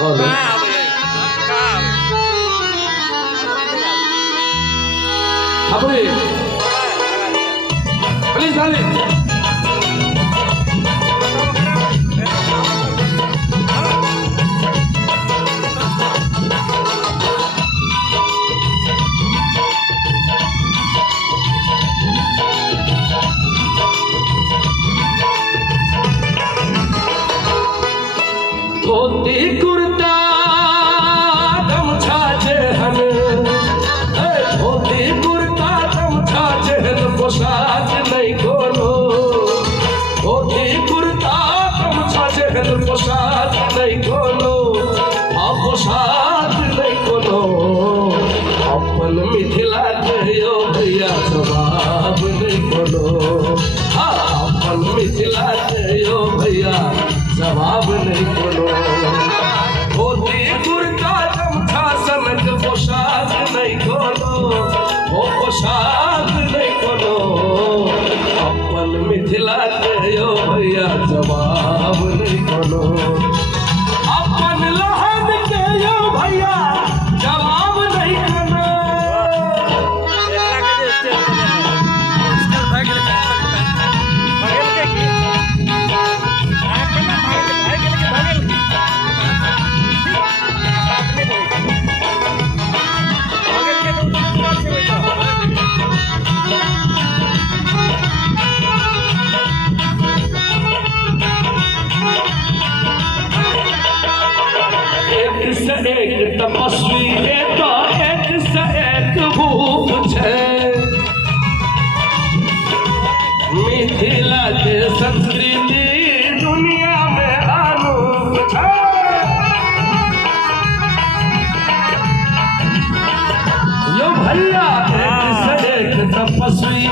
बोलो अपने प्लीज डाली धोती कुर्ता गमछा जेहन धोती कुर्ता गमछा जेहन पोशाक नहीं कोनो धोती कुर्ता गमछा जेहन पोशाक नहीं कोनो पोशाक नहीं कोनो अपन मिथिला कहियो भैया जवाब नहीं कोनो अपन मिथिला कहियो भैया जवाब नहीं कोनो धोती कुर्ता गमछा समेत पोशाक नहीं कोनो वो पोशाक नहीं कोनो अपन मिथिला कहियो भैया जवाब नहीं कोनो अपन लहन कहियो भैया जवाब नहीं कोनो एक तपस्वी तो एक से एक भूप है मिथिला के संस्कृति दुनिया में अनूप है यो भैया एक से एक तपस्वी